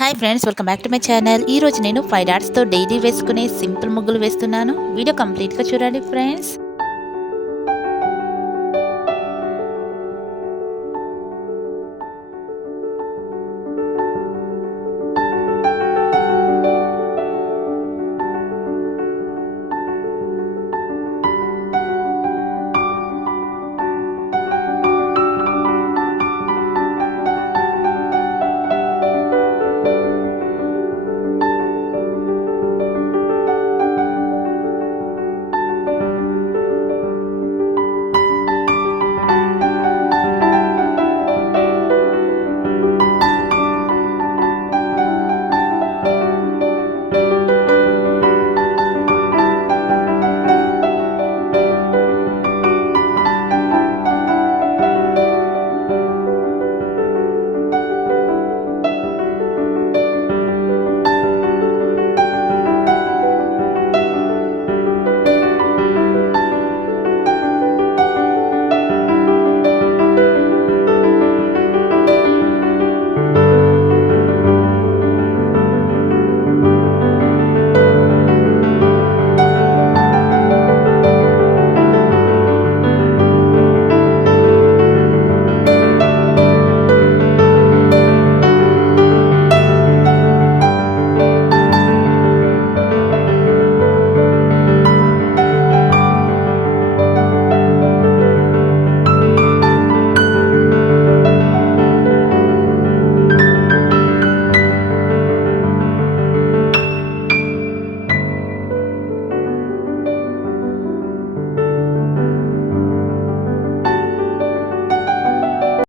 Hi friends, welcome back to my channel. ఈ రోజు నేను 5 డాట్స్తో డైలీ వేసుకునే సింపుల్ ముగ్గులు వేస్తున్నాను. వీడియో కంప్లీట్గా చూడండి ఫ్రెండ్స్.